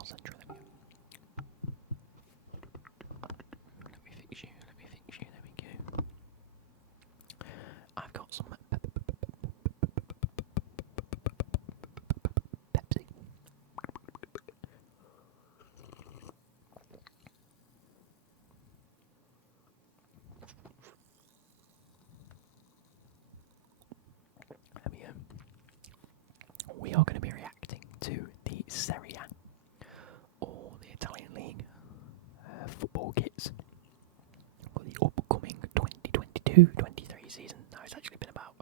more central. There we go. Let me fix you. There we go. I've got some Pepsi. There we go. We are going to be reacting to the Serie, or the Italian League, football kits for the upcoming 2022-23 season. Now it's actually been about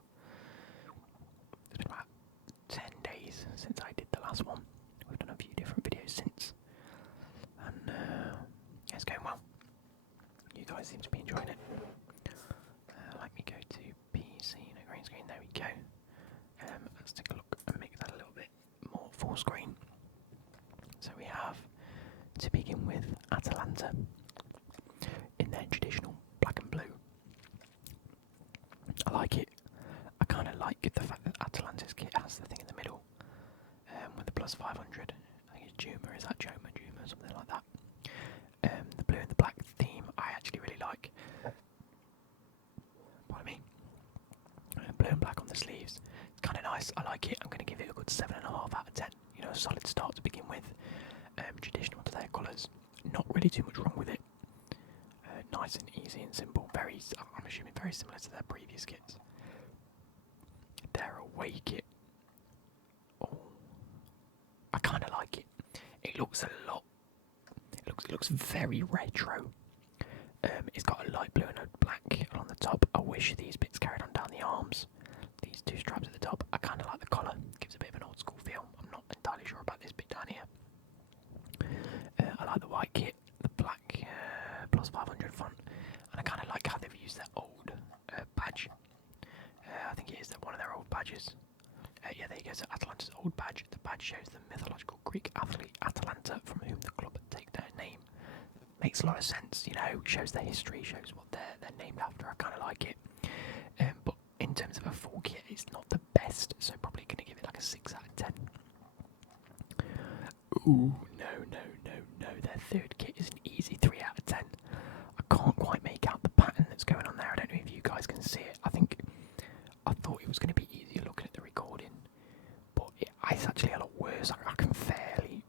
10 days since I did the last one. We've done a few different videos since, and it's going well. You guys seem to be enjoying it. Let me go to PC, no green screen, there we go. Let's take a look and make that a little bit more full screen. So we have, to begin with, Atalanta in their traditional black and blue. I like it. I kind of like the fact that Atalanta's kit has the thing in the middle with the plus 500. I think it's Juma, is that Juma, something like that. The blue and the black theme I actually really like. Pardon me. Blue and black on the sleeves. It's kind of nice. I like it. I'm going to give it a good 7.5 out of 10. You know, a solid start to begin with. Traditional to their colours. Not really too much wrong with it. Nice and easy and simple. I'm assuming very similar to their previous kits. Their away kit. Oh, I kind of like it. It looks a lot. It looks very retro. It's got a light blue and a black on the top. I wish these bits carried on down the arms. These two straps at the top. I kind of like the collar. Gives a bit of an old school feel. I'm not entirely sure about this bit down here. I like the white kit, the black plus 500 font, and I kind of like how they've used their old badge. I think it is one of their old badges. Yeah, there you go. So Atalanta's old badge. The badge shows the mythological Greek athlete Atalanta, from whom the club take their name. Makes a lot of sense, you know. Shows their history, shows what they're named after. I kind of like it. But in terms of a full kit, it's not the best, so probably going to give it like a 6 out of 10. Ooh, no. Their third kit is an easy 3 out of 10. I can't quite make out the pattern that's going on there. I don't know if you guys can see it. I thought it was going to be easier looking at the recording, but it's actually a lot worse. I can very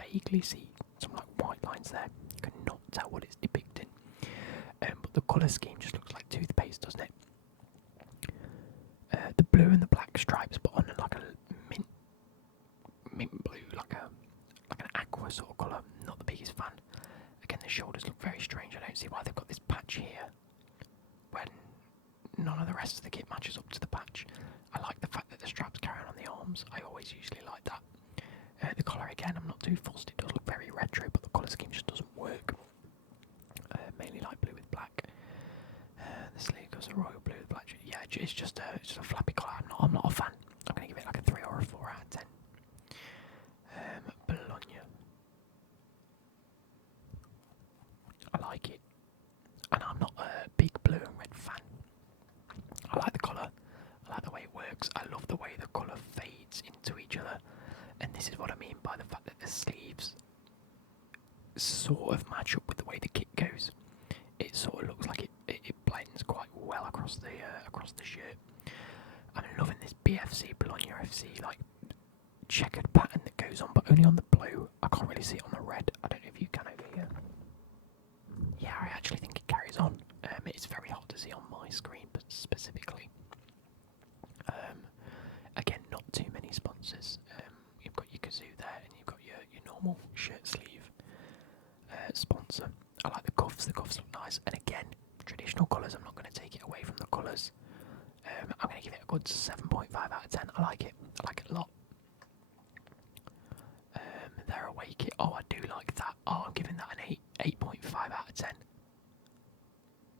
vaguely see some like white lines there. You cannot tell what it's depicting. But the colour scheme just looks like toothpaste, doesn't it? The blue and the black stripes, but on like a mint blue, like an aqua sort of colour. Not the biggest fan. Again, the shoulders look very strange. I don't see why they've got this patch here when none of the rest of the kit matches up to the patch. I like the fact that the straps carry on the arms. I always usually like that. The collar, again, I'm not too fussed. It does look very retro, but the colour scheme just doesn't work. Mainly light blue with black. The sleeve goes a royal blue with black. Yeah, it's just a flappy collar. I'm not a fan. I'm going to give it like a 3 or a 4 out of 10. Bologna. I like it. And I'm not a big blue and red fan. I like the colour. I like the way it works. I love the way the colour fades into each other. And this is what I mean by the fact that the sleeves sort of match up with the way the kit goes. It sort of looks like it blends quite well across the shirt. I'm loving this BFC Bologna FC like checkered pattern that goes on, but only on the blue. I can't really see it on the red. I don't know if you can over here. Yeah, I actually think it carries on. It's very hard to see on my screen, but specifically. Again, not too many sponsors. You've got your Kazoo there, and you've got your normal shirt sleeve sponsor. I like the cuffs. The cuffs look nice, and again, traditional colours. I'm not going to take it away from the colours. I'm going to give it a good 7.5 out of 10. I like it. I like it a lot. Their away kit. Oh, I do like that. Oh, I'm giving that an 8.5 out of 10.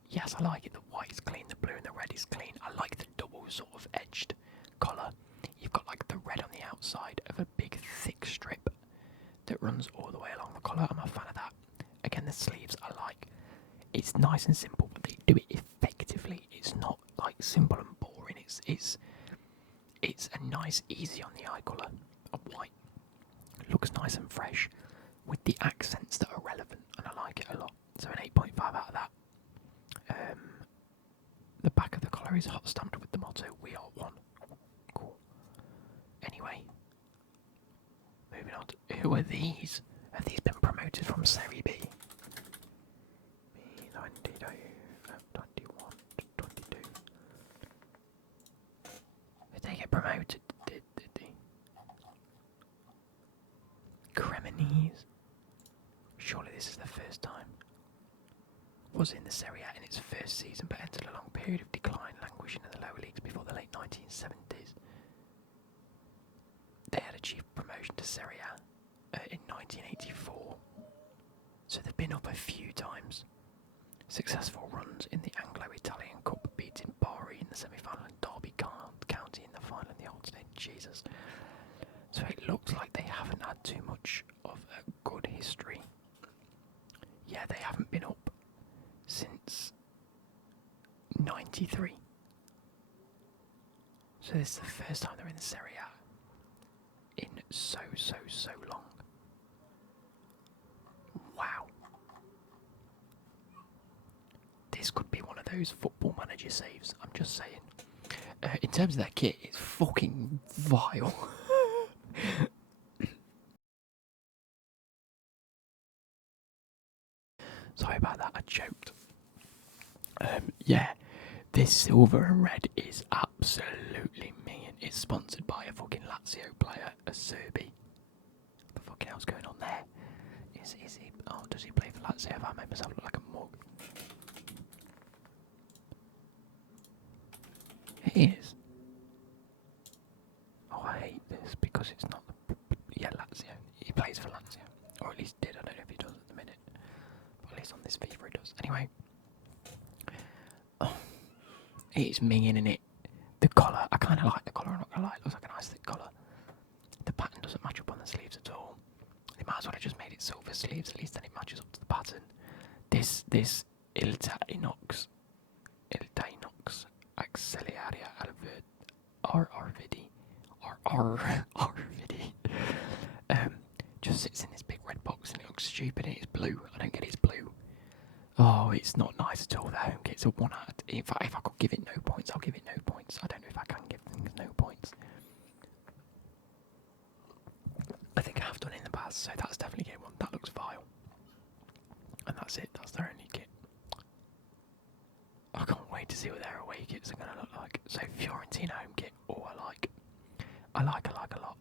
Yes, I like it. The white is clean, the blue and the red is clean. I like the double sort of edged collar. You've got like the red on the outside of a big thick strip that runs all the way along the collar. I'm a fan of that. Again, the sleeves I like. It's nice and simple, but they do it effectively. It's not like simple and boring. It's a nice, easy on the eye colour of white. looks nice and fresh with the accents that are relevant, and I like it a lot. So an 8.5 out of that. The back of the collar is hot stamped with the motto "We are one." Cool. Anyway, moving on to who are these? Have these been promoted from Serie B? 21, 22. Did they get promoted? Did they? Cremonese. Surely this is the first time. Was in the Serie A in its first season, but entered a long period of decline, languishing in the lower leagues before the late 1970s. They had achieved promotion to Serie A in 1984, so they've been up a few times. Successful runs in the Anglo-Italian Cup, beating Bari in the semi-final and Derby County in the final in the alternate. Jesus. So it looks like they haven't had too much of a good history. Yeah, they haven't been up since 93. So this is the first time they're in the Serie A in so long. Wow. This could be one of those Football Manager saves, I'm just saying. In terms of their kit, it's fucking vile. Sorry about that, I choked. Yeah, this silver and red is absolutely mean. It's sponsored by a fucking Lazio player, a Serie. What the fucking hell's going on there? Is he? Oh, does he play for Lazio? If I make myself look like a mug. It is. Oh, I hate this because it's not. Yeah, Lazio. He plays for Lazio, or at least did. I don't know if he does at the minute, but at least on this FIFA he does. Anyway. Oh, it's minging in it. The collar, I kind of like the collar, I'm not going to lie, it looks like a nice thick collar. The pattern doesn't match up on the sleeves at all. They might as well have just made it silver sleeves, at least then it matches up to the pattern. This Iltainox Auxiliaria Arvidi just sits in this big red box and it looks stupid and it's blue. I don't get it's blue. Oh, it's not nice at all. The home kit's a 1 out. If I could give it no points, I'll give it no points. I don't know if I can give things no points. I think I have done in the past, so that's definitely game 1. That looks vile. And that's it. That's their only kit. I can't wait to see what their away kits are going to look like. So Fiorentina home kit. Oh, I like a lot.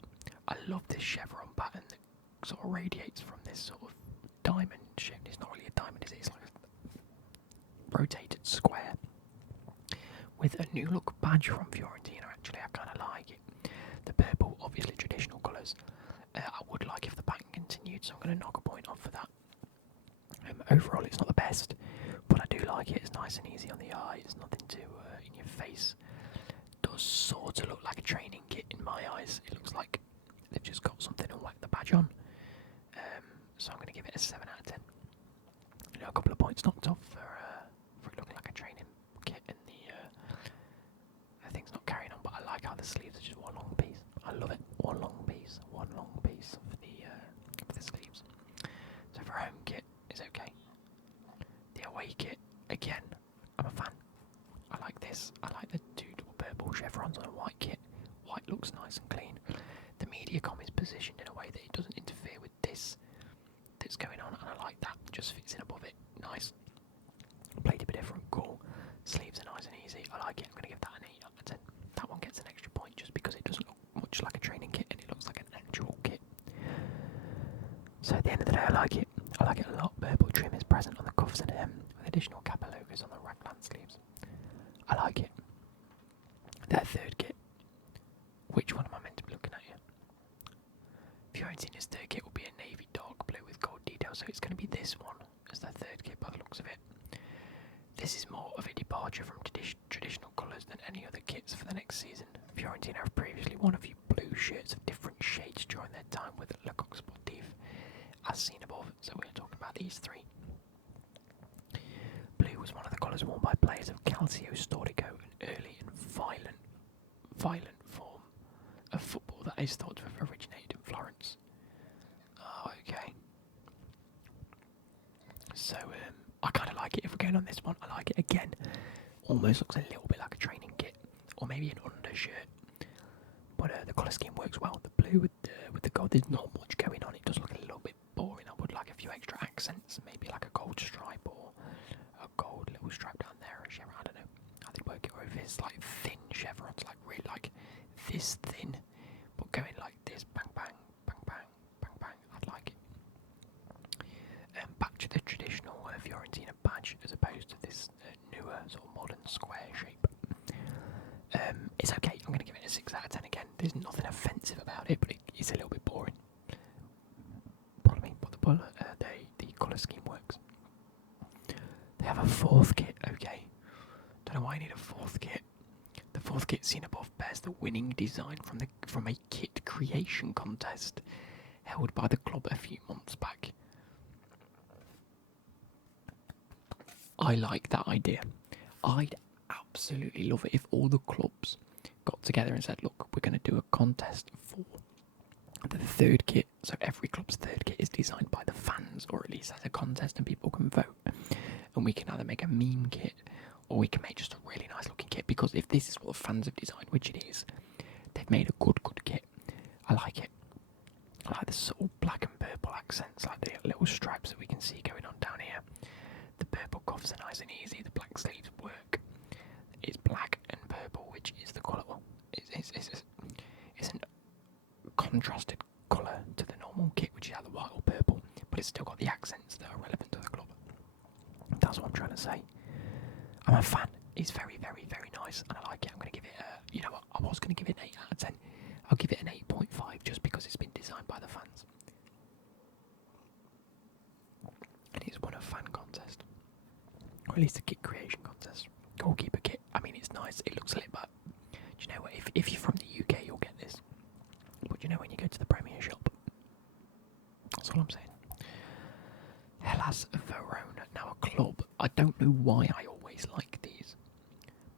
I love this chevron pattern that sort of radiates from this sort of diamond shape. It's not really a diamond, is it? It's like a rotated square with a new look badge from Fiorentina. Actually, I kind of like it. The purple, obviously traditional colours. I would like if the pattern continued, so I'm going to knock a point off for that. Overall, it's not the best, but I do like it. It's nice and easy on the eye. It's nothing too in your face. Does sort of look like a training kit in my eyes. It looks like they've just got something and whacked the badge on. So I'm going to give it a 7 out of 10. You know, a couple of points knocked off for it looking like a training kit, and the thing's not carrying on. But I like how the sleeves are just one long piece. I love it. One long piece for the sleeves. So for home kit, it's okay. The away kit, again, I'm a fan. I like this. I like the 2 double purple chevrons on a white kit. White looks nice and clean. The Mediacom is positioned in a way that it doesn't interfere with this that's going on, and I like that. It just fits in above it. Nice. Played a bit different. Cool. Sleeves are nice and easy. I like it. I'm going to give that an 8 out of 10. That one gets an extra point just because it doesn't look much like a training kit and it looks like an actual kit. So at the end of the day, I like it. I like it a lot. Purple trim is present on the cuffs and hem, with additional Kappa logos on the raglan sleeves. I like it. Their third kit. Which one am I meant to be looking at here? Fiorentina's third kit will be a navy dark blue with gold details, so it's going to be this one as their third kit by the looks of it. This is more of a departure from traditional colours than any other kits for the next season. Fiorentina have previously worn a few blue shirts of different shades during their time with Le Coq Sportif, as seen above, so we're talking about these 3. Blue was one of the colours worn by players of Calcio Storico, an early and violent form of football that is thought to have originated in Florence. Okay. So I kind of like it. If we're going on this one, I like it again. Almost looks a little bit like a training kit, or maybe an undershirt. But the colour scheme works well. The blue with the gold, there's not much going on. It does look a little bit boring. I would like a few extra accents, maybe like a gold stripe or a gold little stripe down there, or chevron. I don't know. I think working with his like thin chevrons, like really like this thin, but going like this, bang bang, bang bang, bang bang. I'd like it. Back to the traditional Fiorentina badge, as opposed to this newer sort of modern square shape. It's okay. I'm going to give it a 6 out of 10 again. There's nothing offensive about it, but it's a little bit boring. Pardon me, but the colour scheme works. They have a 4th kit. Okay. Don't know why I need a 4th kit. The 4th kit seen above bears the winning design from a kit creation contest held by the club a few months back. I like that idea. I'd absolutely love it if all the clubs got together and said, look, we're going to do a contest for the 3rd kit. So every club's 3rd kit is designed by the fans, or at least as a contest, and people can vote. And we can either make a meme kit, or we can make just a really nice looking kit, because if this is what the fans have designed, which it is, they've made a good kit. I like it. I like the sort of black and purple accents, like the little stripes that we can see going on down here. The purple cuffs are nice and easy, the black sleeves work. It's black and purple, which is the colour. Well, it's a contrasted colour to the normal kit, which is either white or purple, but it's still got the accents that are relevant to the club. That's what I'm trying to say. I'm a fan. It's very, very, very nice, and I like it. I'm going to give it you know what, I was going to give it an 8 out of 10. I'll give it an 8.5 just because it's been designed by the fans. And it's won a fan contest. Or at least a kit creation contest. Goalkeeper kit. I mean, it's nice. It looks lit, but do you know what? If you're from the UK, you'll get this. But you know when you go to the Premier shop? That's all I'm saying. Hellas Verona. Now a club. I don't know why I always like these.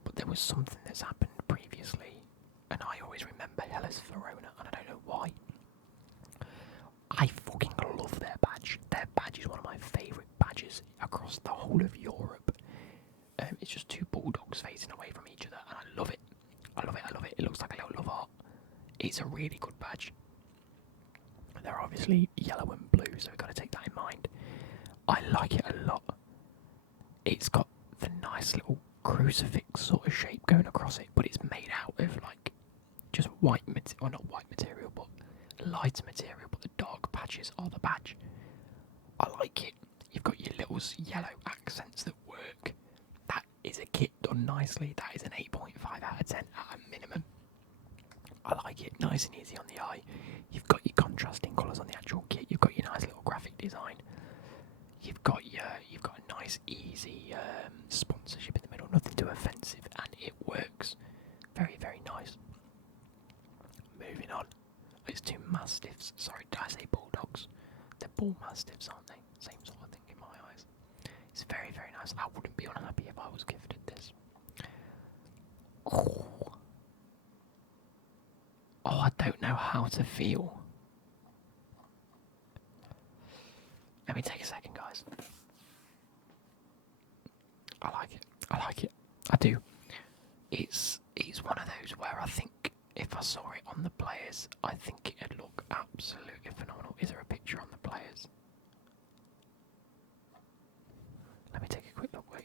But there was something that's happened previously. And I always remember Hellas Verona. And I don't know why. I fucking love their badge. Their badge is one of my favourite badges across the whole of Europe. It's just 2 bulldogs facing away from each other, and I love it. I love it, I love it. It looks like a little love art. It's a really good badge. They're obviously yellow and blue, so we've got to take that in mind. I like it a lot. It's got the nice little crucifix sort of shape going across it, but it's made out of like just white material, or not white material, but light material, but the dark patches are the badge. I like it. You've got your little yellow accents that work. That is a kit done nicely. That is an 8.5 out of 10 at a minimum. I like it. Nice and easy on the eye. You've got your contrasting colours on the actual kit. You've got your nice little graphic design. You've got a nice easy sponsorship in the middle. Nothing too offensive, and it works. Very, very nice. Moving on. It's 2 mastiffs. Sorry, did I say bulldogs? They're bull mastiffs, aren't they? Same sort of thing in my eyes. It's very, very nice. I wouldn't be unhappy if I was gifted this. Oh, I don't know how to feel. Let me take a second, guys. I like it. I like it. I do. It's one of those where I think if I saw it on the players, I think it'd look absolutely phenomenal. Is there a picture on the players? Let me take a quick look, wait.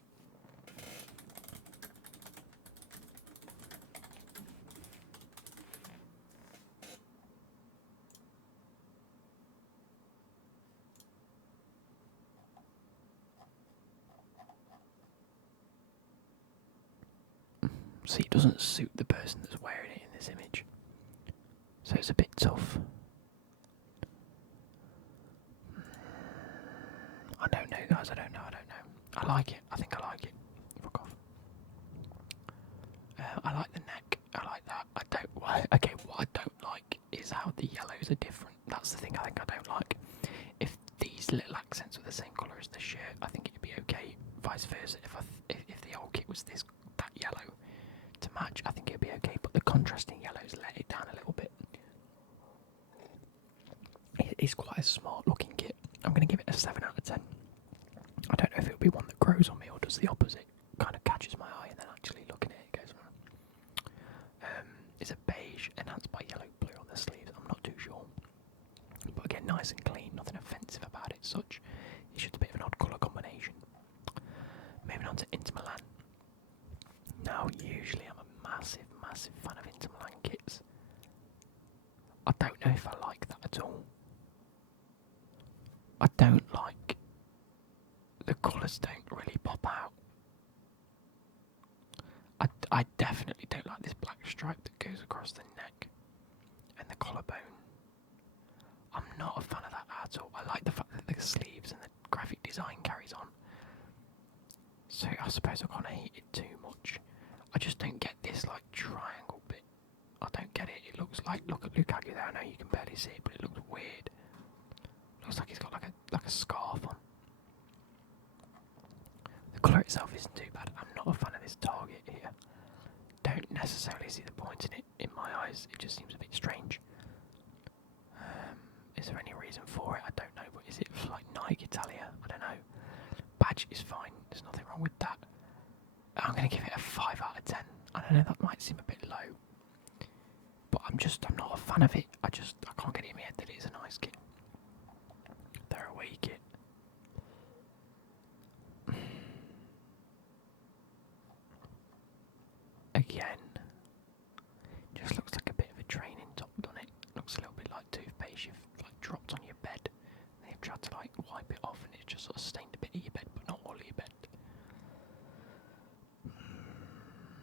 See, it doesn't suit the person that's wearing it in this image. So it's a bit tough. I don't know, guys, I don't know. I like it. I think I like it. Fuck off. I like the neck. I like that. Okay, what I don't like is how the yellows are different. That's the thing I think I don't like. If these little accents were the same colour as the shirt, I think it'd be okay. Vice versa, if the old kit was that yellow to match, I think it'd be okay. But the contrasting yellows let it down a little bit. is quite a smart looking kit. I'm going to give it a 7 out of 10. I don't know if it'll be one that grows on me or does the opposite. Kind of catches my eye and then actually looking at it goes, it's a beige enhanced by yellow blue on the sleeves. I'm not too sure. But again, nice and clean, nothing offensive about it such. It's just a bit of an odd colour combination. Moving on to Inter Milan. Now, usually I'm a massive, massive fan of Inter Milan kits. I don't know if I like that at all. I don't like... The colours don't really pop out. I definitely don't like this black stripe that goes across the neck and the collarbone. I'm not a fan of that at all. I like the fact that the sleeves and the graphic design carries on. So I suppose I can't hate it too much. I just don't get this like triangle bit. I don't get it. It looks like, look at Lukaku there. I know you can barely see it, but it looks weird. Looks like he's got like a scarf on. The colour itself isn't too bad. I'm not a fan of this target here. Don't necessarily see the point in it in my eyes. It just seems a bit strange. Is there any reason for it? I don't know. But is it like Nike Italia? I don't know. Badge is fine. There's nothing wrong with that. I'm going to give it a 5 out of 10. I don't know, that might seem a bit low. But I'm not a fan of it. I can't get it in my head that it is a nice kit. They're a away kit. Again, just looks like a bit of a training top, doesn't it? Looks a little bit like toothpaste you've like dropped on your bed. They've tried to like wipe it off and it's just sort of stained a bit of your bed, but not all of your bed.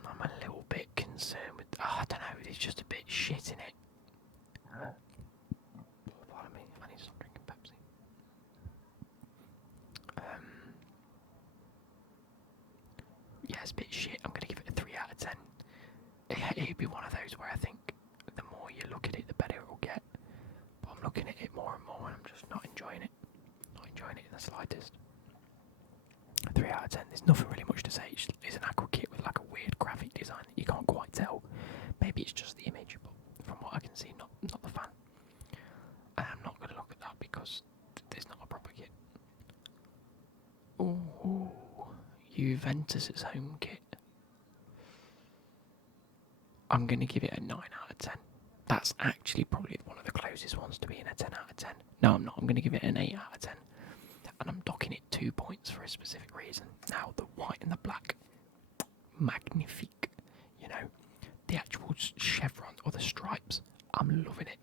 I'm a little bit concerned with... I don't know, it's just a bit shit in it. Pardon me, I need to stop drinking Pepsi. Yeah, it's a bit shit. I'm going to give it a 3 out of 10. It'd be one of those where I think the more you look at it, the better it will get. But I'm looking at it more and more and I'm just not enjoying it. Not enjoying it in the slightest. 3 out of 10. There's nothing really much to say. It's an aqua kit with like a weird graphic design that you can't quite tell. Maybe it's just the image, but from what I can see, not the fan. And I'm not going to look at that because there's not a proper kit. Ooh, Juventus' home kit. I'm going to give it a 9 out of 10. That's actually probably one of the closest ones to being a 10 out of 10. No, I'm not. I'm going to give it an 8 out of 10. And I'm docking it 2 points for a specific reason. Now, the white and the black, magnifique. You know, the actual chevron or the stripes, I'm loving it.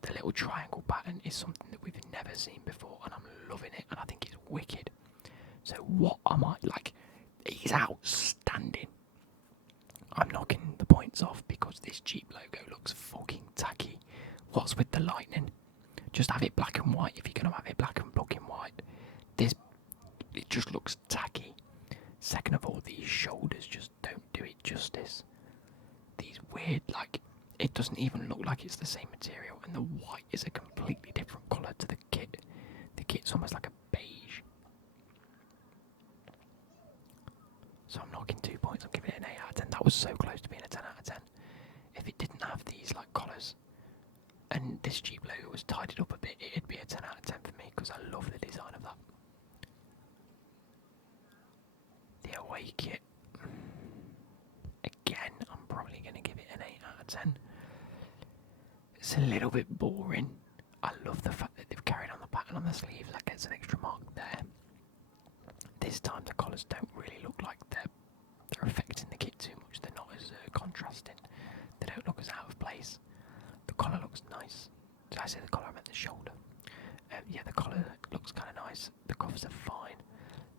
The little triangle pattern is something that we've never seen before, and I'm loving it, and I think it's wicked. So what am I, like, he's outstanding. I'm knocking the points off because this cheap logo looks fucking tacky. What's with the lightning? Just have it black and white if you're going to have it black and fucking white. It just looks tacky. Second of all, these shoulders just don't do it justice. These weird, like, it doesn't even look like it's the same material, and the white is a completely different colour to the kit. The kit's almost like a beige. So I'm knocking 2 points, I'm giving it an 8 out of 10. That was so close to being a 10 out of 10. If it didn't have these, like, collars, and this cheap logo was tidied up a bit, it'd be a 10 out of 10 for me, because I love the design of that. The away kit. Again, I'm probably going to give it an 8 out of 10. It's a little bit boring. I love the fact that they've carried on the pattern on the sleeves. That gets an extra mark there. This time the collars don't really look like they're affecting the kit too much. They're not as contrasting. They don't look as out of place. The collar looks nice. Did I say the collar? I meant the shoulder. Yeah, the collar looks kind of nice. The cuffs are fine.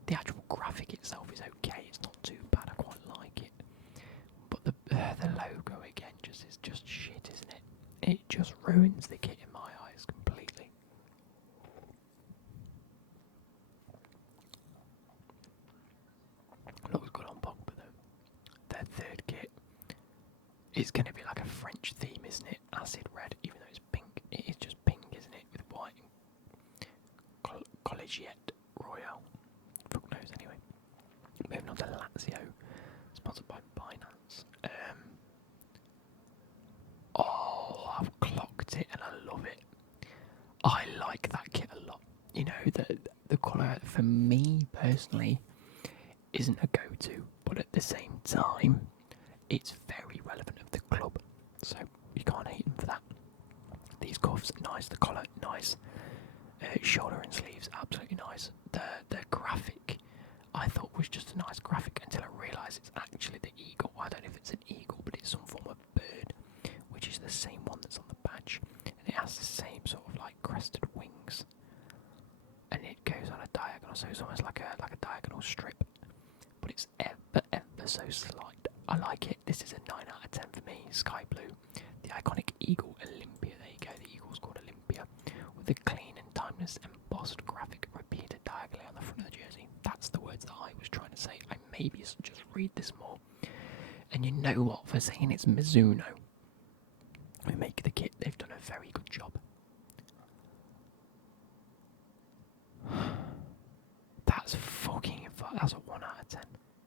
The actual graphic itself is okay. It's not too bad. I quite like it. But the logo again is just shit, isn't it? It just ruins the kit in my eyes completely. Looks good on Pogba though. Their third kit is going to be like a French theme, isn't it? Acid red, even though it's pink. It is just pink, isn't it? With white. Collegiate Royale. Fuck knows anyway. Moving on to Lazio, sponsored by Binance. I've clocked it and I love it. I like that kit a lot. You know, the colour for me personally isn't a go-to, but at the same time, it's very relevant of the club, so you can't hate them for that. These cuffs, nice. The collar, nice. Shoulder and sleeves, absolutely nice. The graphic, I thought was just a nice graphic until I realised it's actually the eagle. I don't know if it's an eagle, but it's some form of bird, which is the same one that's on the badge, and it has the same sort of like crested wings, and it goes on a diagonal, so it's almost like a diagonal strip, but it's ever so slight. I like it. This is a 9 out of 10 for me. Sky blue, the iconic eagle Olympia. There you go. The eagle's called Olympia, with a clean and timeless embossed graphic repeated diagonally on the front of the jersey. That's the words that I was trying to say. I maybe should just read this more. And you know what? For saying it's Mizuno, who make the kit, they've done a very good job. That's that's a 1 out of 10.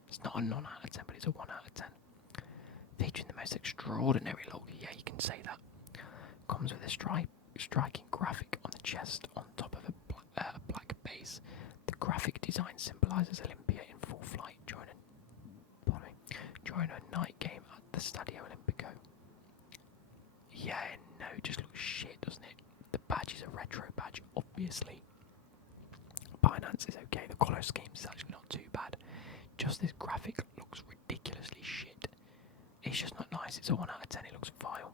It's not a non out of 10, but it's a 1 out of 10. Featuring the most extraordinary logo, yeah, you can say that. Comes with a striking graphic on the chest on top of a black base. The graphic design symbolises Olympia in full flight during a night game at the Stadio Olimpico. Yeah, no, it just looks shit, doesn't it? The badge is a retro badge, obviously. Binance is okay, the colour scheme is actually not too bad. Just this graphic looks ridiculously shit. It's just not nice. It's a 1 out of 10. It looks vile.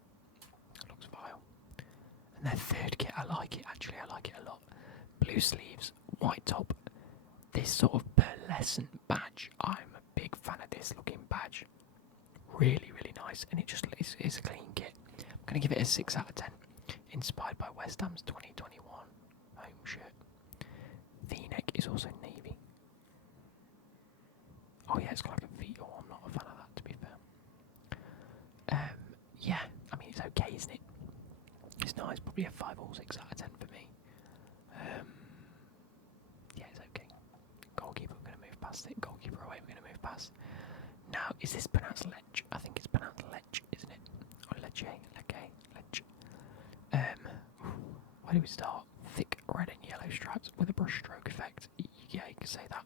And their third kit, I like it actually. I like it a lot. Blue sleeves, white top. This sort of pearlescent badge. I'm a big fan of this looking badge. Really, really nice. And it's a clean kit. I'm going to give it a 6 out of 10. Inspired by West Ham's 2021 home shirt. V-neck is also navy. Oh yeah, it's got like a V. Oh, I'm not a fan of that, to be fair. Yeah, I mean, it's okay, isn't it? It's nice, probably a 5 or 6 out of 10 for me. Yeah, it's okay. Goalkeeper, we're going to move past it. Goalkeeper away, we're going to move past. Now, is this pronounced Lech? I think it's pronounced Lech, isn't it? Or Lech. Where do we start? Thick red and yellow stripes with a brush stroke effect. Yeah, you can say that.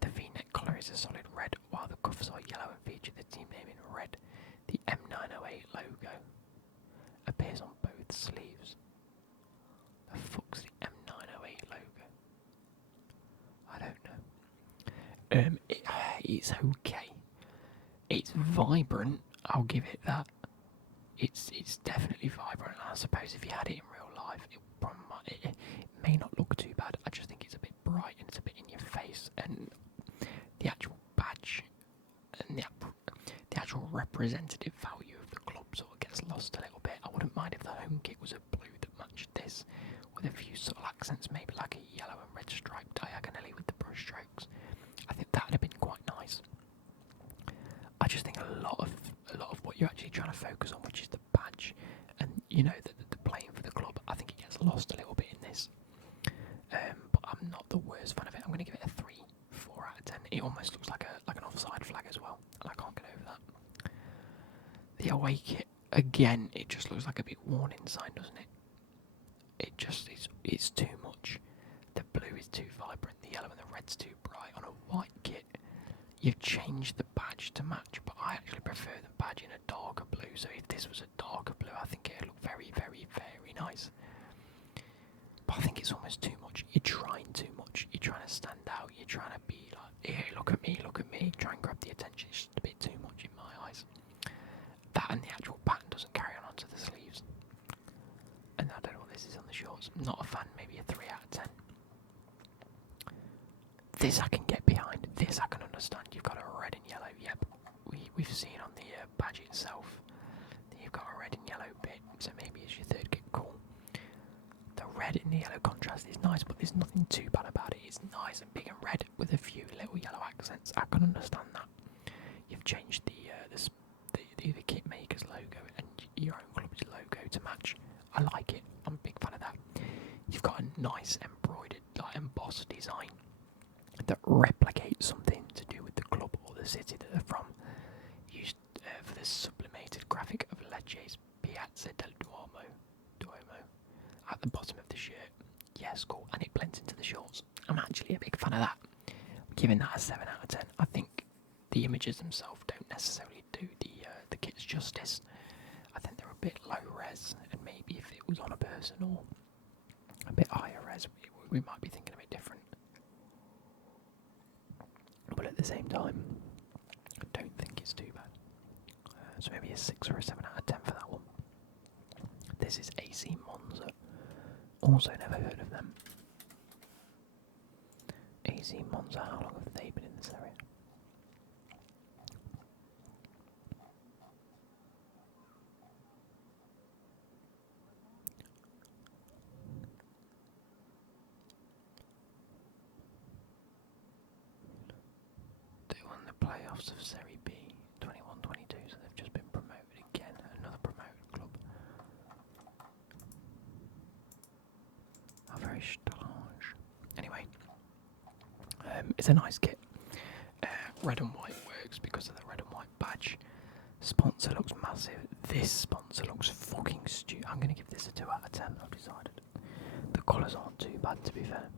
The V-neck collar is a solid red, while the cuffs are yellow and feature the team name in red. The M908 logo appears on both sleeves. The fuck's the M908 logo? I don't know. It's okay. It's vibrant. I'll give it that. It's definitely vibrant. I suppose if you had it in real life, it may not look too bad. I just think it's a bit bright and it's a bit in your face, and the actual badge and the actual representative value of the club sort of gets lost a little bit. I wouldn't mind if the home kit was a blue that matched this, with a few subtle accents, maybe like a yellow and red stripe diagonally with the brush strokes. I think that would have been quite nice. I just think a lot of what you're actually trying to focus on, which is the badge, and you know the playing for the club, I think it gets lost a little bit in this. But I'm not the worst fan of it. I'm going to give it a 4 out of 10. It almost looks like an offside flag as well, and I can't get over that. The away kit, again, it just looks like a bit worn inside, doesn't it? It's too much. The blue is too vibrant, the yellow and the red's too bright on a white kit. You've changed the badge to match, but I actually prefer the badge in a darker blue, so if this was a darker blue, I think it would look very, very, very nice. But I think it's almost too much. You're trying too much. You're trying to stand out. You're trying to be like, hey, look at me. Try and grab the attention. It's just a bit too much in my eyes. That and the actual pattern doesn't carry on onto the sleeves. And I don't know what this is on the shorts. I'm not a fan, maybe a 3 out of 10. This I can get behind. This I can understand. You've got a red and yellow. Yep, we've seen on the badge itself that you've got a red and yellow bit. So maybe it's your third kit. Cool. The red and the yellow contrast is nice, but there's nothing too bad about it. It's nice and big and red with a few little yellow accents. I can understand that. You've changed the kit maker's logo and your own club's logo to match. I like it. I'm a big fan of that. You've got a nice embroidered, like embossed design that replicates something to do with the club or the city that they're from, used for the sublimated graphic of Lecce's Piazza del Duomo at the bottom of the shirt. school, and it blends into the shorts. I'm actually a big fan of that. I'm giving that a 7 out of 10. I think the images themselves don't necessarily do the kits justice. I think they're a bit low res, and maybe if it was on a person or a bit higher res, we might be thinking a bit different. But at the same time, I don't think it's too bad. So maybe a 6 or a 7 out of 10 for that one. This is AC Monza. Also never heard of them. AC Monza, how long have they been in this area? They won the playoffs of Serie B 21-22, so they've just been promoted again. Another promoted club. Oh, very strange. Anyway, it's a nice kit. Red and white works because of the red and white badge. Sponsor looks massive. This sponsor looks fucking stupid. I'm going to give this a 2 out of 10, I've decided. The colours aren't too bad, to be fair.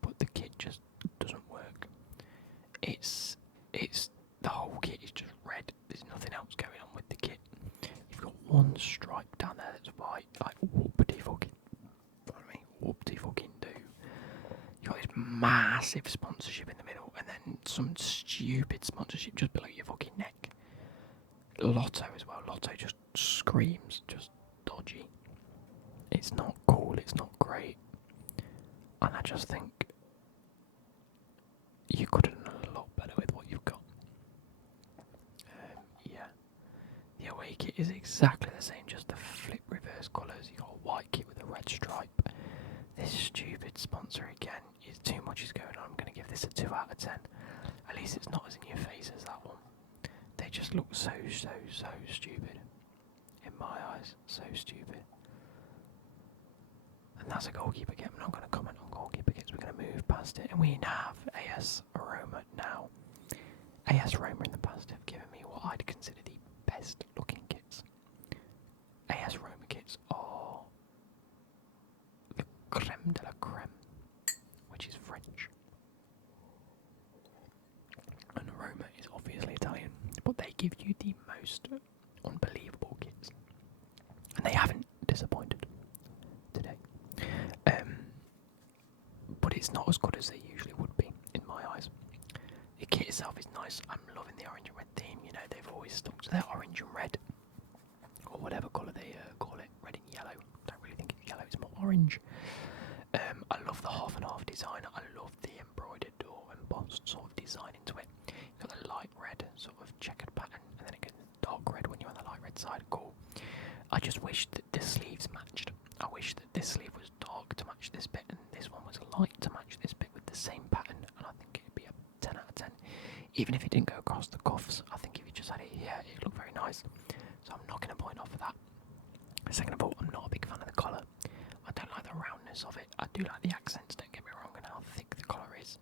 But the kit just doesn't work. It's the whole kit is just red. There's nothing else going on with the kit. You've got one stripe down there that's white. Like, whoopty fucking do. You got this massive sponsorship in the middle, and then some stupid sponsorship just below your fucking neck. Lotto as well. Lotto just screams, just dodgy. It's not cool. It's not great, and I just think you could have done a lot better with what you've got. Yeah, the away kit is exactly the same, just the flip reverse colours. You got a white kit with a red stripe. This stupid sponsor again is too much is going on. I'm going to give this a 2 out of 10. At least it's not as in your face as that one. They just look so stupid. In my eyes, so stupid. And that's a goalkeeper kit. I'm not going to comment on goalkeeper kits. We're going to move past it. And we have AS Roma now. AS Roma in the past have given me what I'd consider the best looking kits. AS Roma kits are the creme de la creme, which is French. And Roma is obviously Italian, but they give you the most unbelievable kits. And they haven't disappointed today. But it's not as good as they usually would be, in my eyes. The kit itself is nice. I'm loving the orange and red theme. You know, they've always stuck to their orange and red, or whatever colour they call it, red and yellow. Don't really think it's yellow, it's more orange. I love the half and half design. I love the embroidered or embossed sort of design into it. You've got the light red sort of checkered pattern, and then it gets dark red when you're on the light red side. Cool. I just wish that the sleeves matched. I wish that this sleeve was dark to match this bit, and this one was light to match this bit with the same pattern, and I think it'd be a 10 out of 10. Even if it didn't go across the cuffs, I think if you just had it here, it'd look very nice. So I'm knocking a point off for that. Second of all, I'm not a big fan of the collar. I don't like the roundness of it. I do like the accents, don't get me wrong, and how thick the collar is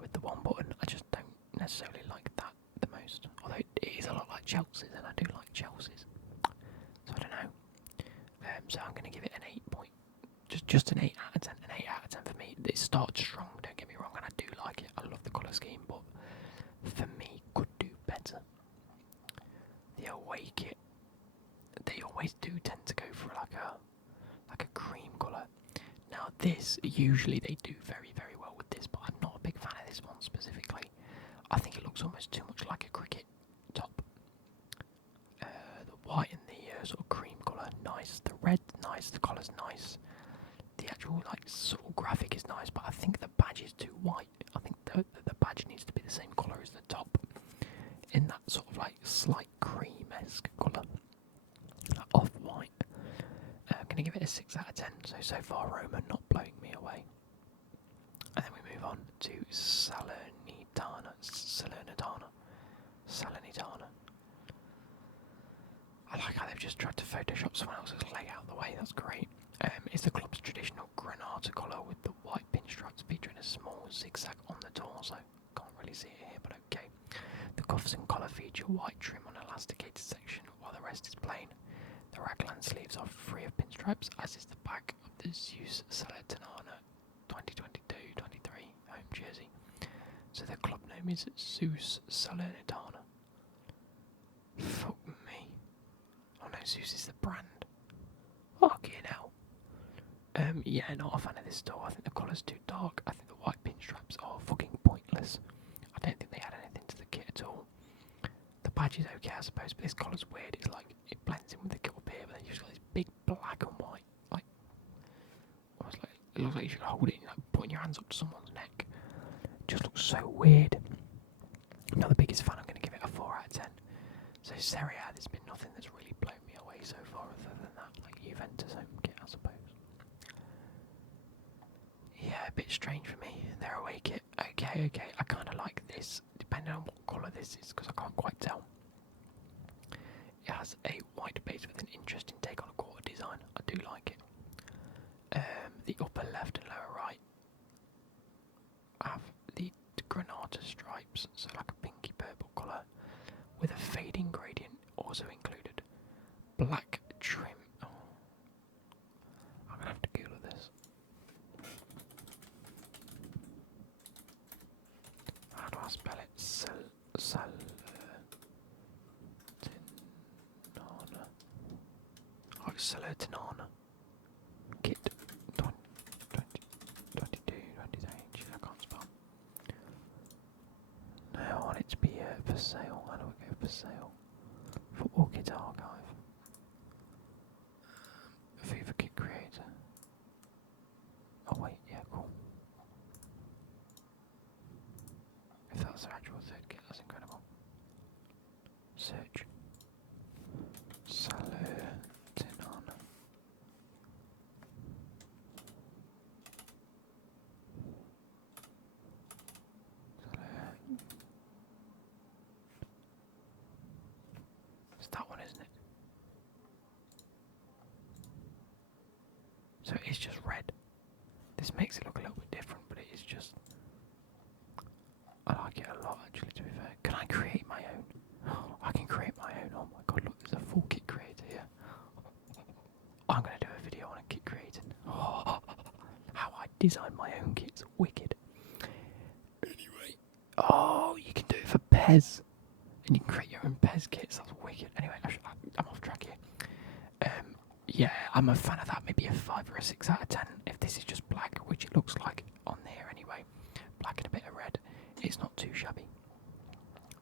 with the one button. I just don't necessarily like that the most. Although it is a lot like Chelsea's, and I do like Chelsea's. So I don't know. So I'm going to give it an 8 point. Just an 8 out of 10. An 8 out of 10 for me. It starts strong, don't get me wrong, and I do like it. I love the colour scheme, but for me, could do better. The away kit, they always do tend to go for like a cream colour. Now this, usually they do very well with this, but I'm not a big fan of this one specifically. I think it looks almost too much like a cricket top. The white and the sort of cream colour, nice. The red, nice. The colour's nice. The actual like sort of graphic is nice, but I think the badge is too white. I think the badge needs to be the same colour as the top, in that sort of like slight cream-esque colour, off-white. I'm going to give it a 6 out of 10. So far Roma not blowing me away. And then we move on to Salernitana. I like how they've just tried to Photoshop someone else's leg out of the way. That's great. It's the club's traditional Granata colour with the white pinstripes featuring a small zigzag on the torso. Can't really see it here, but okay. The cuffs and collar feature white trim on an elasticated section, while the rest is plain. The raglan sleeves are free of pinstripes, as is the back of Zeus Salernitana 2022-23 home jersey. So their club name is Zeus Salernitana. Fuck me. Oh no, Zeus is the brand. Fucking hell. Yeah, not a fan of this store. I think the colour's too dark. I think the white pinstripes are fucking pointless. I don't think they add anything to the kit at all. The badge is okay, I suppose, but this colour's weird. It's like, it blends in with the kit up here, but then you've just got this big black and white, like, almost like, it looks like you should hold it and like putting your hands up to someone's neck. It just looks so weird. I'm not the biggest fan, I'm going to give it a 4 out of 10. So Serie A, there's been nothing that's really blown me away so far other than that, like Juventus home kit, I suppose. Yeah, a bit strange for me, their away kit. Okay, I kind of like this, depending on what colour this is, because I can't quite tell. It has a white base with an interesting take on a quarter design. I do like it. The upper left and lower right have the granata stripes, so like a pinky purple colour, with a fading gradient also included. Black trim. Oh. I'm going to have to Google this. How do I spell it? Salernitana. Oh, Salernitana. Kit 20, 22, 23. I can't spell. No, I want it to be for sale. How do I go for sale? Football Kit Archive. FIFA Kit Creator. Oh wait, yeah, cool. If that's the actual third kit, that's incredible. Search. Salernitana. It's that one, isn't it? So it's just red. This makes it look a little bit different, but it is just... I like it a lot, actually, to be fair. Can I create my own? I can create my own. Oh my god, look, there's a full kit creator here. I'm going to do a video on a kit creating. How I design my own kit's wicked. Anyway. Oh, you can do it for Pez. And you can create your own Pez kits. That's wicked. Anyway, I'm off track here. Yeah, I'm a fan of that. Maybe a 5 or a 6 out of 10. If this is just black, which it looks like on here anyway. Black and a bit of red. It's not too shabby.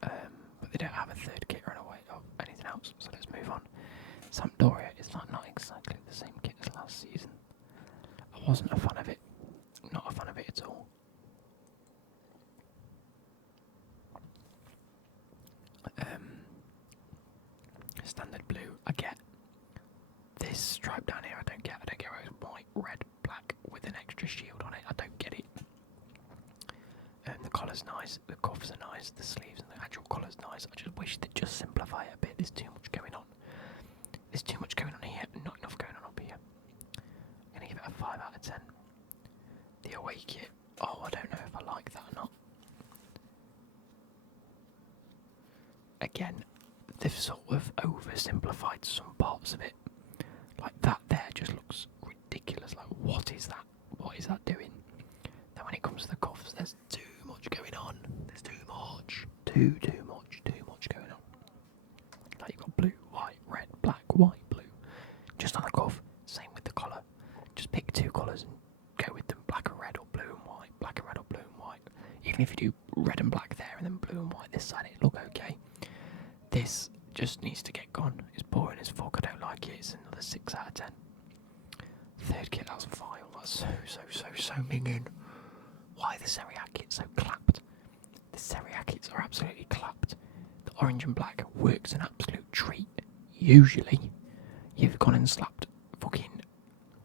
But they don't have a third kit or anything else. So let's move on. Sampdoria is not exactly the same kit as last season. I wasn't a fan of it. Not a fan of it at all. Standard blue, I get. This stripe down here, I don't get where it's white, red, black with an extra shield on it. I don't get it. The collar's nice, the cuffs are nice, the sleeves and the actual collar's nice. I just wish they'd just simplify it a bit. There's too much going on. There's too much going on here, and not enough going on up here. I'm going to give it a 5 out of 10. The away kit, oh, I don't know if I like that or not. Again, they've sort of oversimplified some parts of it. Like that there just looks ridiculous. Like, what is that? What is that doing? Then when it comes to the cuffs, there's too much going on. There's too much. Too much going on. Like, you've got blue, white, red, black, white, blue. Just on the cuff. Same with the collar. Just pick 2 colours and go with them. Black and red or blue and white. Black and red or blue and white. Even if you do red and black there and then blue and white this side, it'll look okay. This just needs to get gone. It's boring as fuck. I don't like it. It's another 6 out of 10. Third kit, that's vile. That's so minging. Why the Serie A kit so clapped? The Serie A kits are absolutely clapped. The orange and black works an absolute treat. Usually, you've gone and slapped fucking...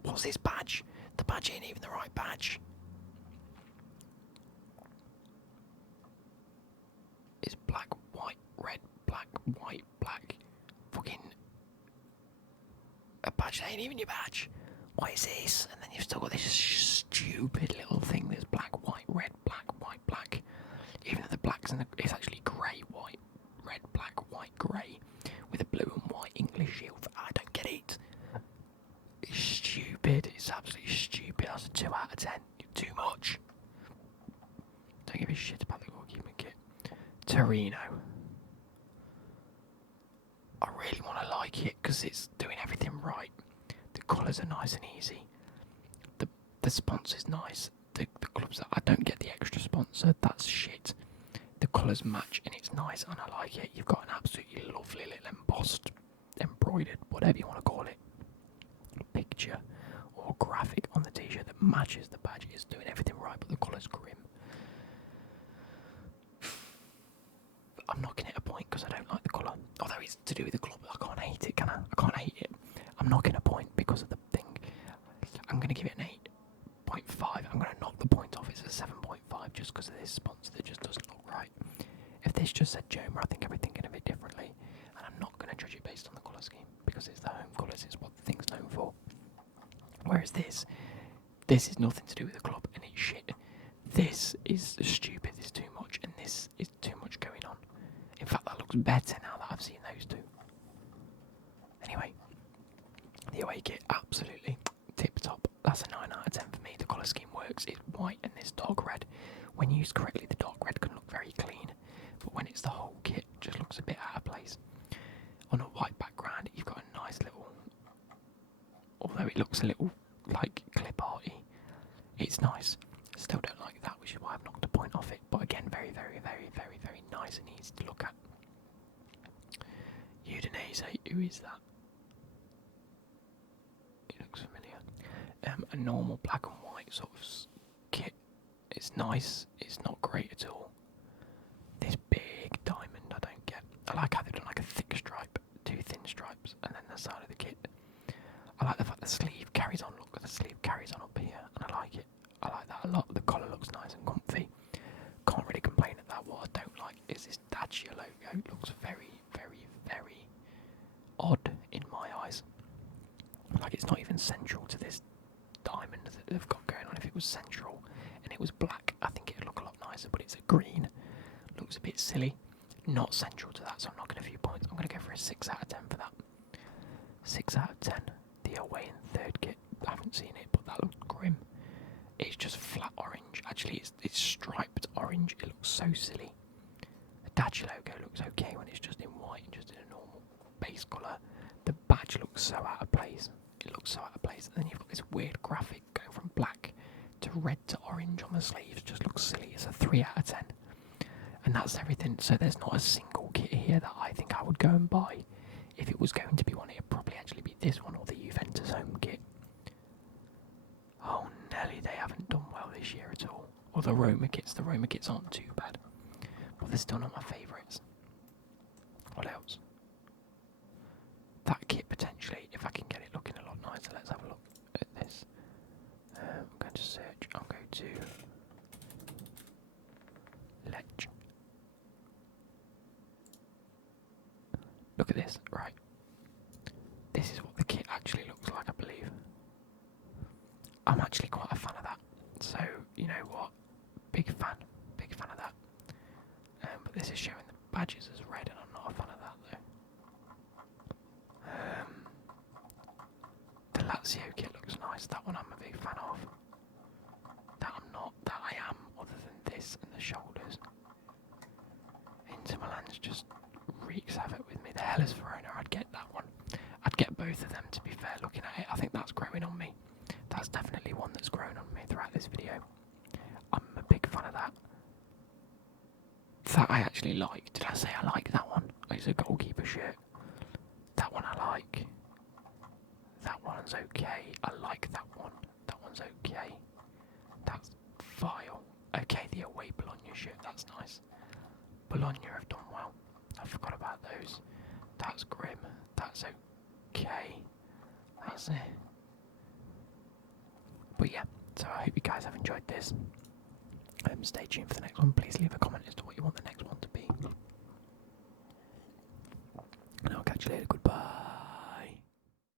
What's this badge? The badge ain't even the right badge. It's black, white, red, black, white, black. Fucking... A badge that ain't even your badge. What is this? And then you've still got this stupid little thing that's black, white, red, black, white, black. Even though the black's it's actually grey, white, red, black, white, grey. With a blue and white English shield. I don't get it. It's stupid. It's absolutely 2 out of 10. Too much. Don't give a shit about the goalkeeper kit. Torino. I really want to like it because it's doing everything right. The colours are nice and easy. The sponsor's nice. The clubs that I don't get the extra sponsor, that's shit. The colours match and it's nice and I like it. You've got an absolutely lovely little embossed, embroidered, whatever you want to call it, picture or graphic on the t-shirt that matches the badge. It's doing everything right, but the colour's grim. I'm knocking it a point because I don't like the colour. Although it's to do with the club, I can't hate it, can I? I can't hate it. I'm knocking a point because of the thing. I'm going to give it an 8.5. I'm going to knock the point off. It's a 7.5 just because of this sponsor that just doesn't look right. If this just said Joma, I think everything would have it differently. And I'm not going to judge it based on the colour scheme because it's the home colours, it's what the thing's known for. Whereas this is nothing to do with the club and it's shit. This is stupid, it's too much, and this is too much going on. In fact, that looks better now that I've seen those two. Anyway, the away kit, absolutely tip top. That's a 9 out of 10 for me. The colour scheme works. It's white and this dark red. When used correctly, the dark red can look very clean, but when it's the whole kit, it just looks a bit out of place. On a white background, you've got a nice little, although it looks a little like clip arty, it's nice. Still don't like that, which is why I've knocked a point off it. But again, very, very, very, very, very nice and easy to look at. Udinese, who is that? It looks familiar. A normal black and white sort of kit. It's nice. It's not great at all. This big diamond, I don't get. I like how they've done like a thick stripe, 2 thin stripes, and then the side of the kit. I like the fact the sleeve carries on. Look, the sleeve carries on up here, and I like it. I like that a lot. The collar looks nice and comfy. Can't really complain at that. What I don't like is this Dacia logo. It looks very, very, very odd in my eyes. Like it's not even central to this diamond that they've got going on. If it was central and it was black, I think it'd look a lot nicer, but it's a green. Looks a bit silly. Not central to that, so I'm not going to view points. I'm going to go for a 6 out of 10 for that. 6 out of 10. The away and third kit. I haven't seen it, but that looks grim. It's just flat orange. Actually, it's striped orange. It looks so silly. The Dacia logo looks okay when it's just in white and just in a normal base colour. The badge looks so out of place. It looks so out of place. And then you've got this weird graphic going from black to red to orange on the sleeves. Just looks silly. It's a 3 out of 10. And that's everything. So there's not a single kit here that I think I would go and buy. If it was going to be one, it would probably actually be this one or the Juventus home kit. Oh, Nelly, they haven't done well this year at all. Or the Roma kits aren't too bad. But they're still not my favourites. What else? That kit potentially, if I can get it looking a lot nicer. Let's have a look at this. I'm going to search. I'll go to Lech. Look at this, right. This is what the kit actually looks like, I believe. I'm actually quite a fan of that. So, you know what? Big fan of that. But this is showing the badges as red, and I'm not a fan of that though. The Lazio kit looks nice. That one I'm a big fan of. That I'm not. That I am, other than this and the shoulders. Inter Milan's just wreaks havoc with me. The Hellas Verona, I'd get that one. I'd get both of them, to be fair, looking at it. I think that's growing on me. That's definitely one that's grown on me throughout this video. I'm a big fan of that. That I actually like. Did I say I like that one? It's a goalkeeper shirt. That one I like. That one's okay. I like that one. That one's okay. That's vile. Okay, the away Bologna shirt. That's nice. Bologna have done well. I forgot about those. That's grim. That's okay. That's it. But yeah, so I hope you guys have enjoyed this. Stay tuned for the next one. Please leave a comment as to what you want the next one to be. And I'll catch you later. Goodbye.